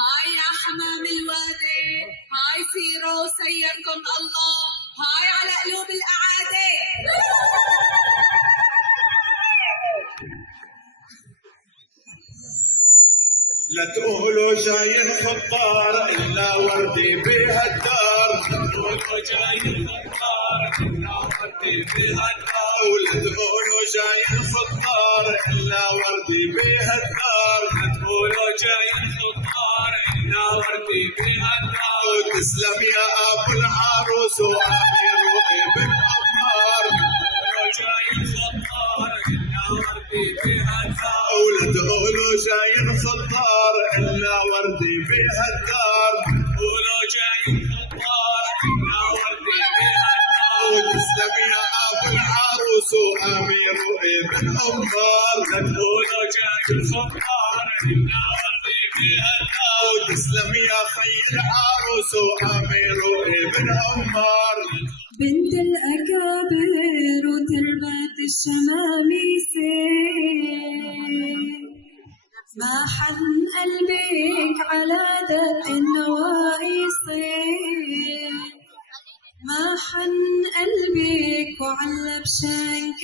هاي يا حمام الوادي، هاي سيروا سيركم الله، هاي على قلوب الأعادي. لا تقولوا جاي الخطار إلا وردي بها الدار، لا تقولوا جاي الخطار إلا وردي بها الدار، ولا تقولوا جاي الخطار إلا وردي بها الدار، لا تقولوا جاي الخطار إلا وردي بها الدار. وتسلم يا أبو العروس وأمير وابن أمار، جاي الخطار إلا وردي بها الدار، ولا تقولوا جاي الخطار إلا وردي بها الدار، تقولوا جاي الخطار إلا وردي بها الدار. وتسلم يا أبو العروس وأمير وابن أمار، لا تقولوا جاي الخطار إلا وردي بها الدار. وتسلم يا خي العروس وأمير وابن أمار. بنت الأكابر وتربة الشماميسي، ما حن قلبك على دق النواقيسي، ما حن قلبك وعلى بشانك